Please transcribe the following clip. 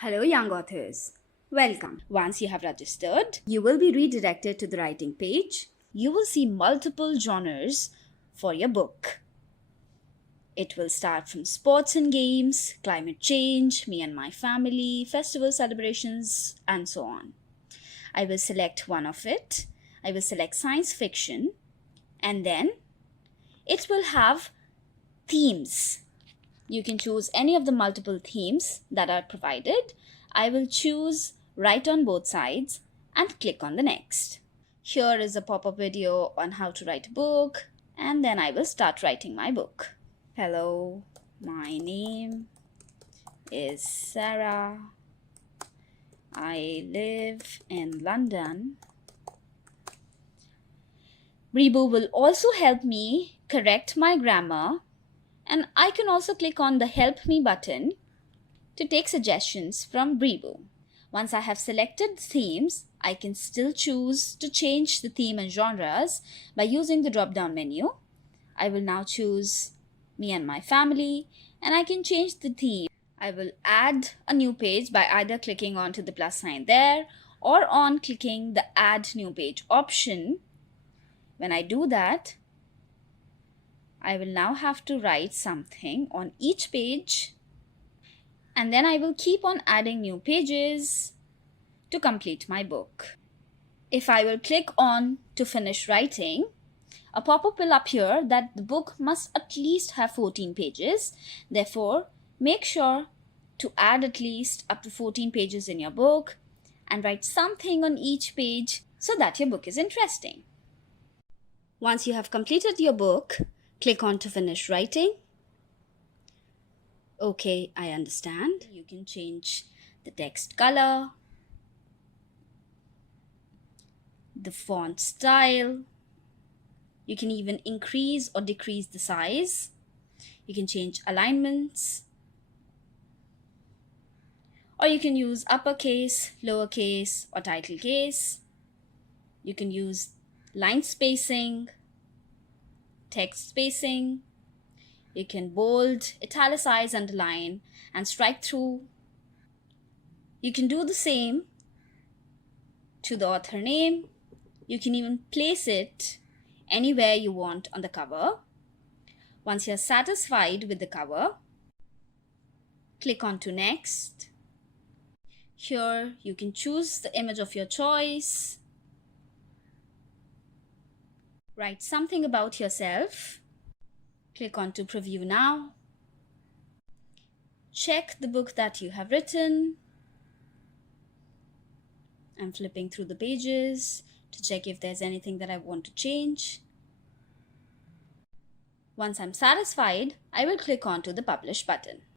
Hello, young authors. Welcome. Once you have registered, you will be redirected to the writing page. You will see multiple genres for your book. It will start from sports and games, climate change, me and my family, festival celebrations, and so on. I will select one of it. I will select science fiction, and then it will have themes. You can choose any of the multiple themes that are provided. I will choose write on both sides and click on the next. Here is a pop-up video on how to write a book, and then I will start writing my book. Hello, my name is Sarah. I live in London. BriBoo will also help me correct my grammar, and I can also click on the Help Me button to take suggestions from BriBoo. Once I have selected themes, I can still choose to change the theme and genres by using the drop-down menu. I will now choose me and my family, and I can change the theme. I will add a new page by either clicking onto the plus sign there or on clicking the Add New Page option. When I do that, I will now have to write something on each page, and then I will keep on adding new pages to complete my book. If I will click on to finish writing, a pop-up will appear that the book must at least have 14 pages. Therefore, make sure to add at least up to 14 pages in your book and write something on each page so that your book is interesting. Once you have completed your book, click on to finish writing. Okay, I understand. You can change the text color, the font style. You can even increase or decrease the size. You can change alignments. Or you can use uppercase, lowercase, or title case. You can use line spacing, text spacing. You can bold, italicize, underline, and strike through. You can do the same to the author name. You can even place it anywhere you want on the cover. Once you're satisfied with the cover, click on to next. Here you can choose the image of your choice. Write something about yourself. Click on to preview now. Check the book that you have written. I'm flipping through the pages to check if there's anything that I want to change. Once I'm satisfied, I will click on to the Publish button.